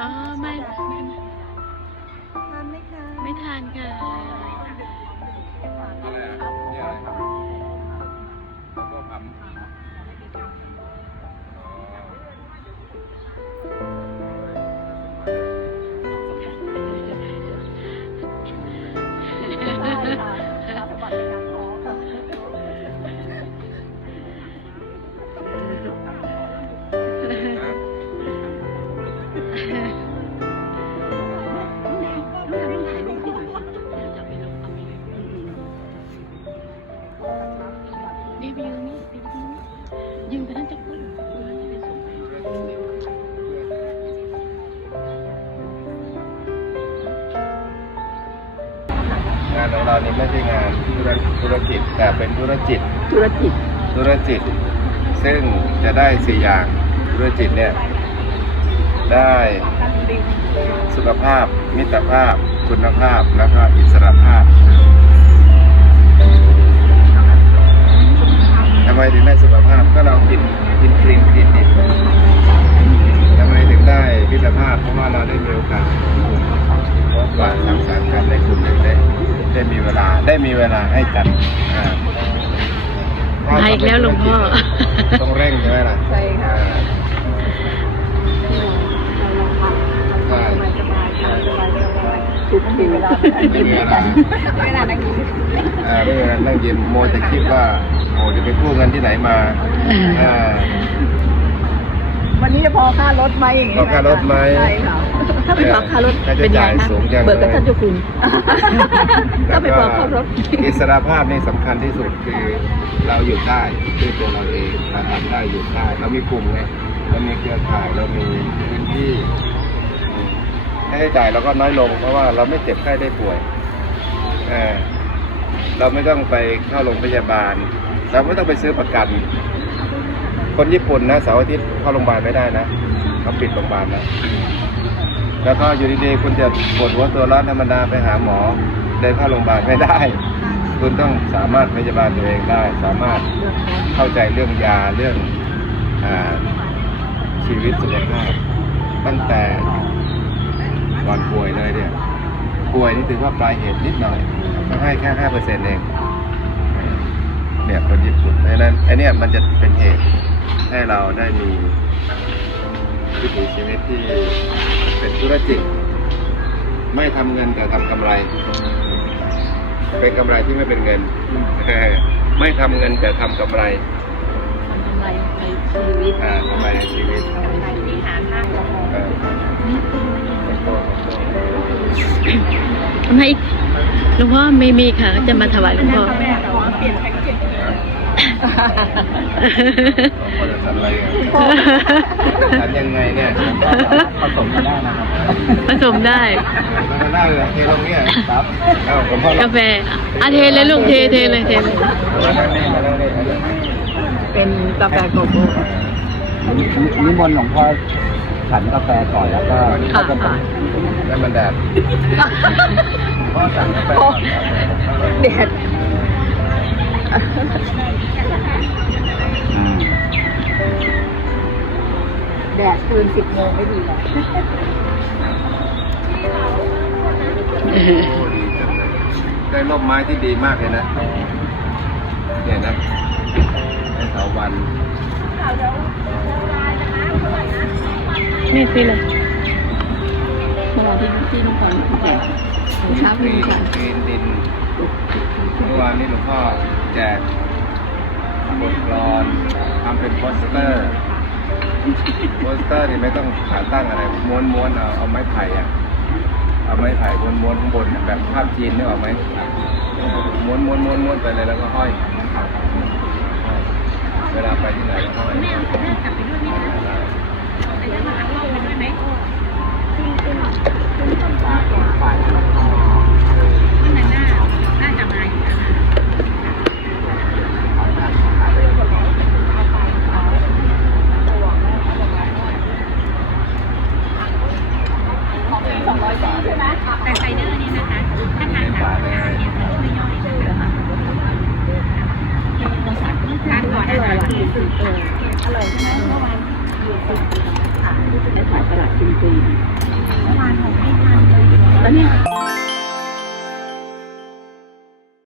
อ๋อไม่ไม่ทานไหมคะไม่ทานค่ะอะไรอะนี่อะไรครับข้าวโพดผำ เรานี่ไม่ใช่งานธุรธุรกิจแต่เป็นธุรจิตธุรกิจธุรจิต ซึ่งจะได้สี่อย่างธุรจิตเนี่ยได้สุขภาพ มิตรภาพ คุณภาพแล้วก็อิสรภาพทำไมถึงได้สุขภาพก็เรากินกินคลีนคลีนดิทำไมถึงได้มิตรภาพเพราะว่าเราได้มีโอกาสพบปะสังสรร มีเวลาได้มีเวลาให้กันอ่ามาอีกแล้วหลวงพ่อ ต้องเร่งใช่ไหมล่ะใช่ค่ะอ่าใช่สบายค่ะสบายสบายทุกทีเวลาไม่มีเวลาเวลานั่งกินอ่าไม่มีเวลานั่งยินโมจะคิดว่าโอ้จะไปกู้เงินที่ไหนมาอ่า วันนี้จะพอค่ารถไหมอย่างงี้พอค่ารถไหมใช่ค่ะถ้าไม่พอค่ารถค่าใช้เป็นยังจ่ายไงคะสูงจังเบิกกับเลยท่านเจ้าคุณถ้าไม่พอค่ารถอิสรภาพนี่สำคัญที่สุดคือเราอยู่ได้ด้วยตัวเราเองเราทำได้อยู่ได้เรามีกลุ่มไงเรามีเครือข่ายเรามีพื้นที่ค่าใช้จ่ายเราก็น้อยลง เพราะว่าเราไม่เจ็บไข้ได้ป่วยเออเราไม่ต้องไปเข้าโรงพยาบาล เราไม่ต้องไปซื้อประกัน คนญี่ปุ่นนะเสาร์อาทิตย์เข้าโรงพยาบาลไม่ได้นะเขาปิดโรงพยาบาลนะแล้วก็อยู่ดีๆคุณจะปวดหัวตัวร้อนธรรมดาไปหาหมอเดินเข้าโรงพยาบาลไม่ได้ คุณต้องสามารถพยาบาลตัวเองได้ สามารถเข้าใจเรื่องยาเรื่องอาชีวิตสุขภาพตั้งแต่ก่อนป่วยเลยเนี่ยป่วยนี่ถือว่าปลายเหตุนิดหน่อยเขาให้แค่ห้าเปอร์เซ็นต์เองเนี่ยคนญี่ปุ่นเพราะนั้นไอเนี่ยมันจะเป็นเหตุ ให้เราได้มีวิถีชีวิตที่เป็นธุรกิจ ไม่ทำเงินแต่ทำกำไร เป็นกำไรที่ไม่เป็นเงิน ไม่ทำเงินแต่ทำกำไรทำกำไรในชีวิตอ่ากำไรในชีวิตกำไรที่หาทางของเออขอโทษขอโทษมาอีกหลวงพ่อไม่มีค่ะก็จะมาถวายหลวงพ่อแม่แต่ว่าเปลี่ยนแพ็กเกจ หลวงพ่อจะทำอะไรอะทำยังไงเนี่ยผสมกันได้นะครับผสมได้มันก็ได้เลยเทลงเนี่ยครับเอ้าผมพ่อกาแฟอะเทเลยลูกเทเทเลยเทเลยมานั่งนี่มานั่งนี่เป็นกาแฟโกโก้นิมนต์หลวงพ่อฉันกาแฟก่อนแล้วก็ค่ะค่ะแล้วมันแดดพ่อสั่งกาแฟก่อนครับเด็ด แดดคืนสิบโมงไม่ดีแล้วโอ้ดีจังเลยได้ร่มไม้ที่ดีมากเลยนะ เนี่ยนะให้เถาวันนี่สิเลยเมื่อวานที่ที่น้องฟังพี่แจกเช้าคพี่ลีน้องนฟังคลีนดินเมื่อวานนี้หลวงพ่อแจกบทกลอนทำเป็นโปสเตอร์ มอนสเตอร์นี่ไม่ต้องขาตั้งอะไรม้วนม้วนเอาเอาไม้ไผ่อะเอาไม้ไผ่ม้วนม้วนข้างบนแบบภาพจีนนึกออกไหมม้วนม้วนม้วนม้วนไปเลยแล้วก็ห้อย เวลาไปที่ไหนก็ห้อย ในป่าเลยทานก่อนอร่อยอร่อยใช่ไหมเมื่อวานอยู่ติดค่ะได้ขายตลาดจริงๆ